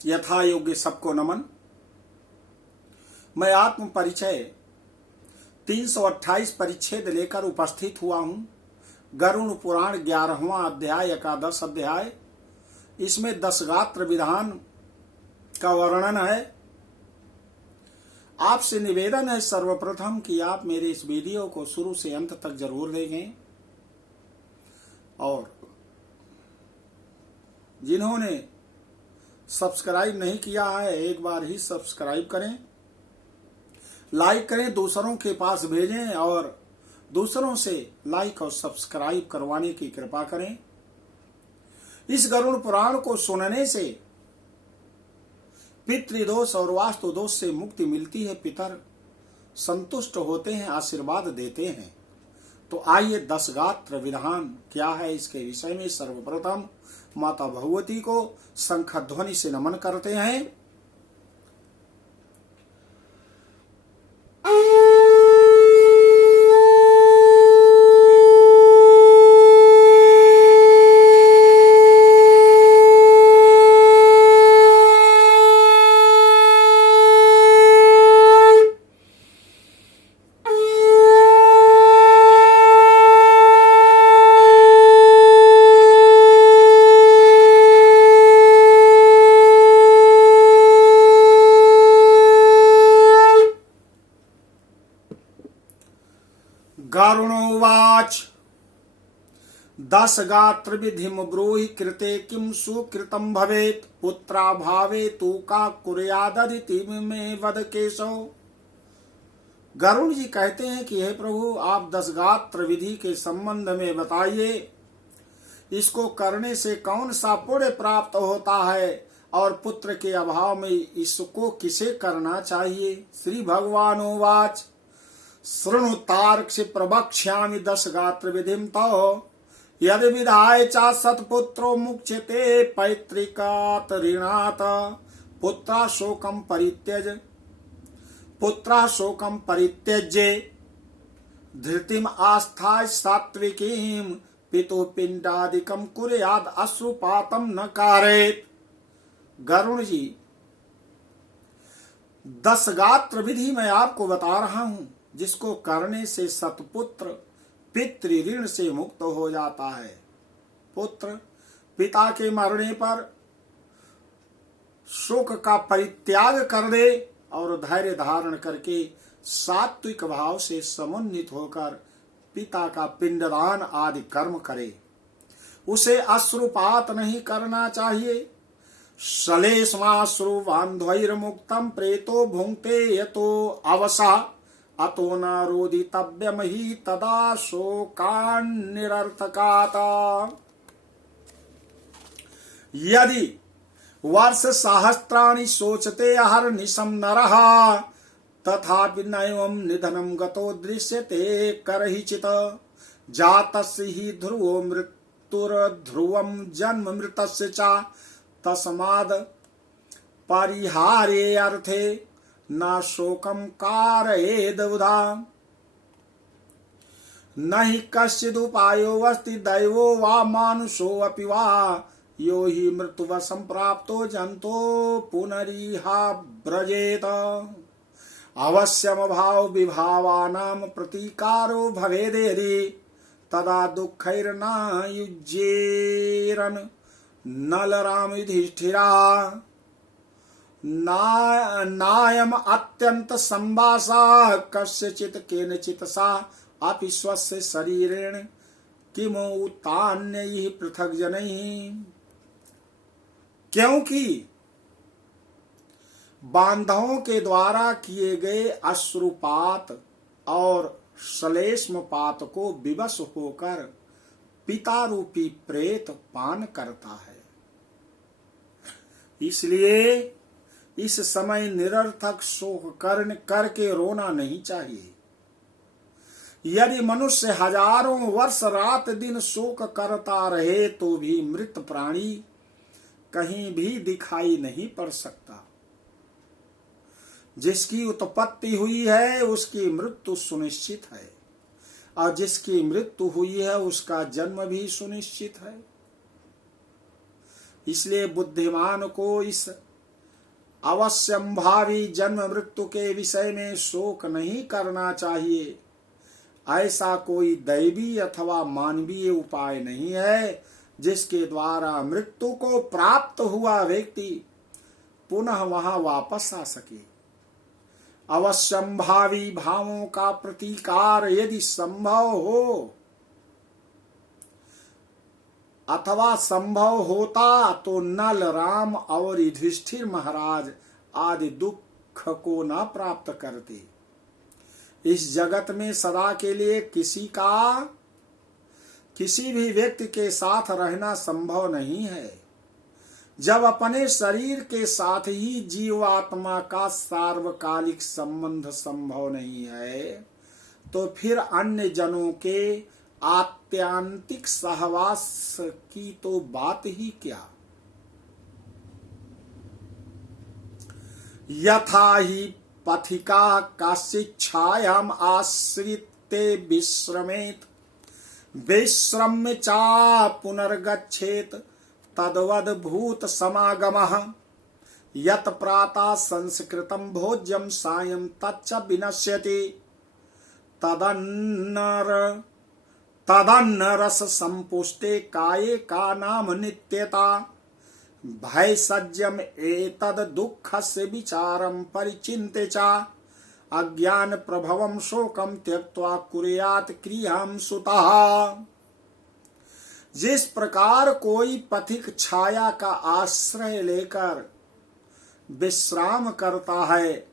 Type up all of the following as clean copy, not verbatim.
यथा योग्य सबको नमन। मैं आत्म परिचय 328 परिच्छेद लेकर उपस्थित हुआ हूं। गरुड़ पुराण 11वां अध्याय, एकादश अध्याय। इसमें 10 गात्र विधान का वर्णन है। आपसे निवेदन है सर्वप्रथम कि आप मेरे इस वीडियो को शुरू से अंत तक जरूर देखें, और जिन्होंने सब्सक्राइब नहीं किया है एक बार ही सब्सक्राइब करें, लाइक करें, दूसरों के पास भेजें और दूसरों से लाइक और सब्सक्राइब करवाने की कृपा करें। इस गरुड़ पुराण को सुनने से पितृदोष और वास्तु दोष से मुक्ति मिलती है। पितर संतुष्ट होते हैं, आशीर्वाद देते हैं। तो आइए 10 गात्र विधान क्या है इसके विषय में सर्वप्रथम माता भगवती को शंख ध्वनि से नमन करते हैं। गरुणोवाच 10 गात्र विधिम ब्रूहि कृते किम सुकृतम भवेत पुत्रा भावे तू का कुर्यादिति में वद केशव। गरुण जी कहते हैं कि हे प्रभु, आप 10 गात्र विधि के संबंध में बताइए। इसको करने से कौन सा पुण्य प्राप्त होता है और पुत्र के अभाव में इसको किसे करना चाहिए। श्री भगवानोवाच शृणुतार्क्ष प्रवक्ष्यामि 10 गात्र विधिम तो यदि विधाय चा सत्पुत्रो मुच्यते पैतृकात् ऋणात् पुत्रा शोकम परित्यज्य धृतिम आस्थाय सात्विकीम पितु पिंडादिकम कुर्याद अश्रुपातम न कारेत। गरुण जी 10 गात्र विधि मैं आपको बता रहा हूं, जिसको करने से सतपुत्र पितृ ऋण से मुक्त हो जाता है। पुत्र पिता के मरने पर शोक का परित्याग कर दे और धैर्य धारण करके सात्विक भाव से समन्वित होकर पिता का पिंडदान आदि कर्म करे। उसे अश्रुपात नहीं करना चाहिए। सलेस्माश्रु बांधवैर मुक्तम प्रेतो भुंक्ते यतो अवसा अतो न रोदितव्यम ही तदा शोकान् निरर्थकात्। यदि वर्ष सहस्त्राणि सोचते अहर्निशं नरः तथापि नैवं निधनं गतो दृश्यते करहिचित्। जातस्य हि ध्रुवो मृत्युर्ध्रुवं जन्म मृतस्य च तस्माद् परिहारे अर्थे न शोकम कारयेद वृथा। न हि कश्चिदुपायो अस्ति दैवो वा मानुषो अपि वा यो हि मृत्युवशं प्राप्तो जन्तो पुनरिहा व्रजेत। अवश्यम भाव विभावानां प्रतीकारो भवेदेहि तदा दुःखैर्न युज्येरन् नलराम युधिष्ठिरा। नायम अत्यंत संवासा कस्यचित् केनचित् सा अपि स्वस्य शरीरेण किमु उत्तान्यैः पृथक् जनैः। क्योंकि बांधवों के द्वारा किए गए अश्रुपात और श्लेष्मपात को विवश होकर पिता रूपी प्रेत पान करता है। इसलिए इस समय निरर्थक शोक करके रोना नहीं चाहिए। यदि मनुष्य हजारों वर्ष रात दिन शोक करता रहे तो भी मृत प्राणी कहीं भी दिखाई नहीं पड़ सकता। जिसकी उत्पत्ति हुई है उसकी मृत्यु सुनिश्चित है, और जिसकी मृत्यु हुई है उसका जन्म भी सुनिश्चित है। इसलिए बुद्धिमान को इस अवश्यम भावी जन्म मृत्यु के विषय में शोक नहीं करना चाहिए। ऐसा कोई दैवी अथवा मानवीय उपाय नहीं है जिसके द्वारा मृत्यु को प्राप्त हुआ व्यक्ति पुनः वहां वापस आ सके। अवश्यम भावी भावों का प्रतिकार यदि संभव हो अथवा संभव होता तो नल, राम और युधिष्ठिर महाराज आदि दुख को न प्राप्त करते। इस जगत में सदा के लिए किसी भी व्यक्ति के साथ रहना संभव नहीं है। जब अपने शरीर के साथ ही जीवात्मा का सार्वकालिक संबंध संभव नहीं है तो फिर अन्य जनों के आत्यांतिक सहवास की तो बात ही क्या। यथा ही पथिका काश्चिच्छायाम आश्रिते विश्रमेत विश्रम्य चा पुनर्गच्छेत तद्वद भूत समागमः यत प्रातः संस्कृतं भोज्यं सायं तच्च विनश्यति तदन्न रस संपुष्टे काये का नाम नित्यता भयसज्जम एतद दुःखस्य विचारं परिचिन्त्य च अज्ञान प्रभवं शोकं त्यक्त्वा कुर्यात् क्रियां सुतः। जिस प्रकार कोई पथिक छाया का आश्रय लेकर विश्राम करता है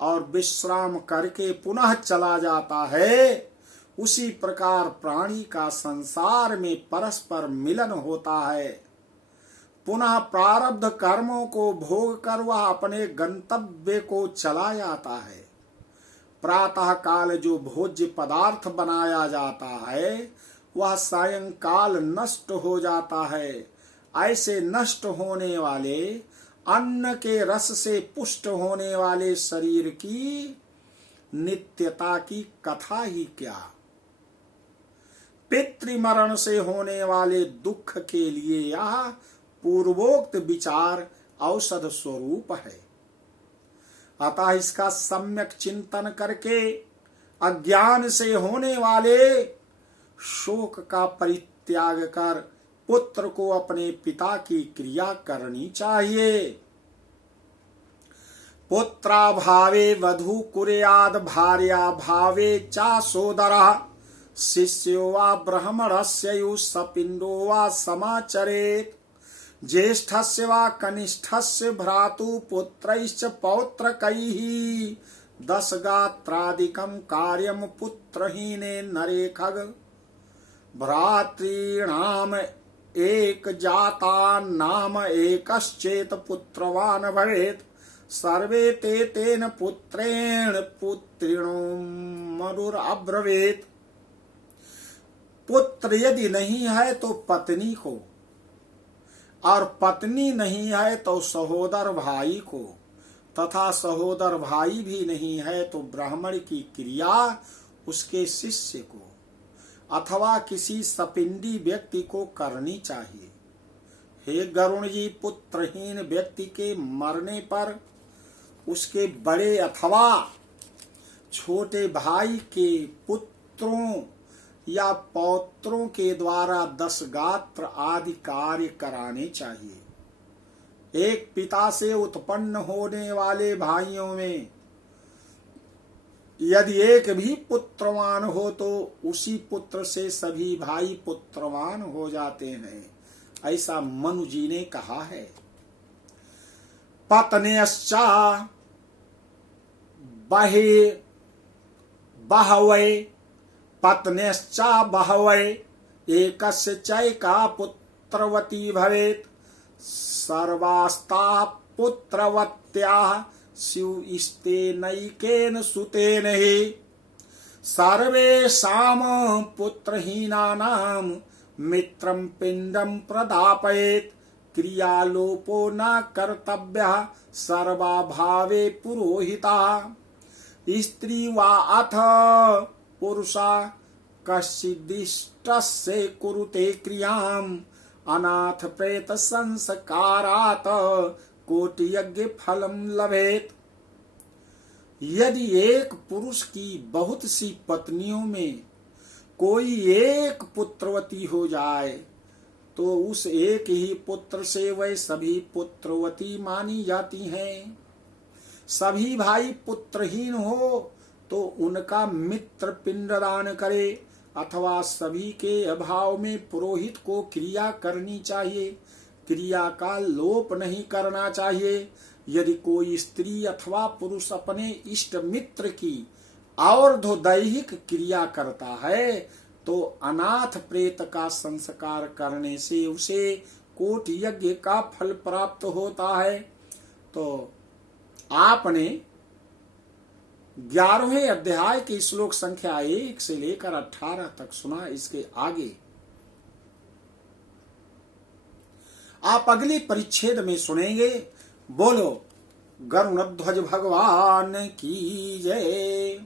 और विश्राम करके पुनः चला जाता है, उसी प्रकार प्राणी का संसार में परस्पर मिलन होता है। पुनः प्रारब्ध कर्मों को भोग कर वह अपने गंतव्य को चला जाता है। प्रातः काल जो भोज्य पदार्थ बनाया जाता है वह सायंकाल नष्ट हो जाता है। ऐसे नष्ट होने वाले अन्न के रस से पुष्ट होने वाले शरीर की नित्यता की कथा ही क्या। पितृमरण से होने वाले दुख के लिए यह पूर्वोक्त विचार औषध स्वरूप है। अतः इसका सम्यक चिंतन करके अज्ञान से होने वाले शोक का परित्याग कर पुत्र को अपने पिता की क्रिया करनी चाहिए। पुत्राभावे वधू कुर्याद भार्या भावे चा सोदरः शिष्यो वा ब्राह्मणस्य सपिंडो वा समाचरेत् ज्येष्ठस्य वा कनिष्ठस्य भ्रातु पुत्रैश्च पौत्रकैः दशगात्रादिकं कार्यं पुत्रहीने नरे खग भ्रातॄणाम एक जाता नाम एकश्चेत पुत्रवान भवेत् सर्वे ते तेन पुत्रेण पुत्रिणो मरुरब्रवीत्। पुत्र यदि नहीं है तो पत्नी को, और पत्नी नहीं है तो सहोदर भाई को, तथा सहोदर भाई भी नहीं है तो ब्राह्मण की क्रिया उसके शिष्य को अथवा किसी सपिंडी व्यक्ति को करनी चाहिए। हे गरुण जी, पुत्रहीन व्यक्ति के मरने पर उसके बड़े अथवा छोटे भाई के पुत्रों या पौत्रों के द्वारा 10 गात्र आदि कार्य कराने चाहिए। एक पिता से उत्पन्न होने वाले भाइयों में यदि एक भी पुत्रवान हो तो उसी पुत्र से सभी भाई पुत्रवान हो जाते हैं, ऐसा मनु जी ने कहा है। पत्न्यश्चा बहवै पत्न्यश्चा बहवै एकस्य चैका पुत्रवती भवेत् सर्वास्ता पुत्रवत्याः स्युस्तेनैकेन सुतेन हि सर्वेषां पुत्रहीनानां मित्रं पिण्डं प्रदापयेत् क्रियालोपो न कर्तव्यः सर्वाभावे पुरोहितः स्त्री वा अथ पुरुषा कश्चिदिष्टस्य कुरुते क्रियाम् अनाथ प्रेत संस्कारात् कोटि यज्ञ फलम लभेत। यदि एक पुरुष की बहुत सी पत्नियों में कोई एक पुत्रवती हो जाए तो उस एक ही पुत्र से वह सभी पुत्रवती मानी जाती हैं। सभी भाई पुत्रहीन हो तो उनका मित्र पिंडदान करे, अथवा सभी के अभाव में पुरोहित को क्रिया करनी चाहिए, क्रिया का लोप नहीं करना चाहिए। यदि कोई स्त्री अथवा पुरुष अपने इष्ट मित्र की और्ध्वदैहिक क्रिया करता है तो अनाथ प्रेत का संस्कार करने से उसे कोटि यज्ञ का फल प्राप्त होता है। तो आपने 11वें अध्याय के श्लोक संख्या 1 से लेकर 18 तक सुना। इसके आगे आप अगले परिच्छेद में सुनेंगे। बोलो गरुड़ध्वज भगवान की जय।